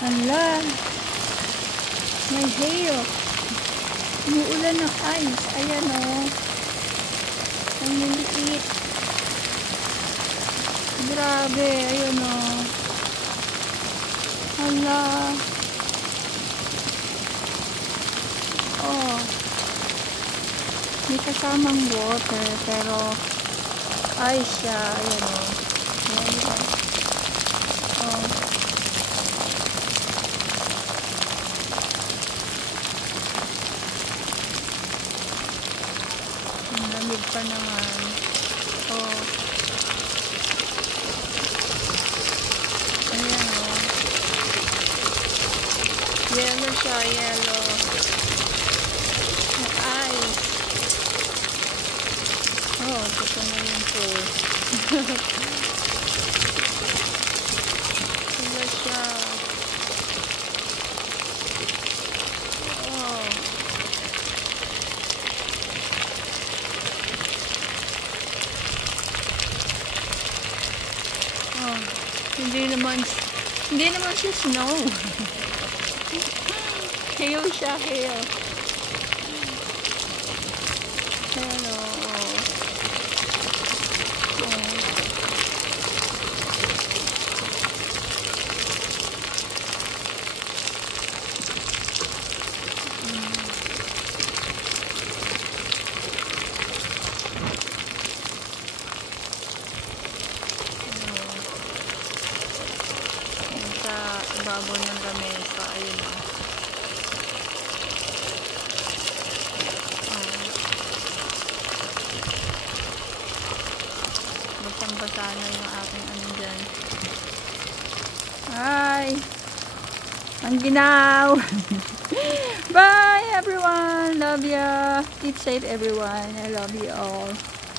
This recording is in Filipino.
Hala, may hail. Umuulan ng ice. Ayan o. Ang liliit. Grabe. Ayan o. Hala. Oh. May kasamang water pero ice siya. Ayan o. Ayan o. Oh. Lamig pa naman. Oh. Ayan o. Yellow siya, yellow. May ice. Oh, ito na yung pool. Sila siya. Oh. Oh, hindi naman siya snow. Hail siya, hail. Hello. Oh. Sa ibabaw ng lamesa, ayun o. Basang-basa na yung aking ano dyan. Hi! Ang ginaw! Bye everyone! Love ya! Keep safe everyone! I love you all!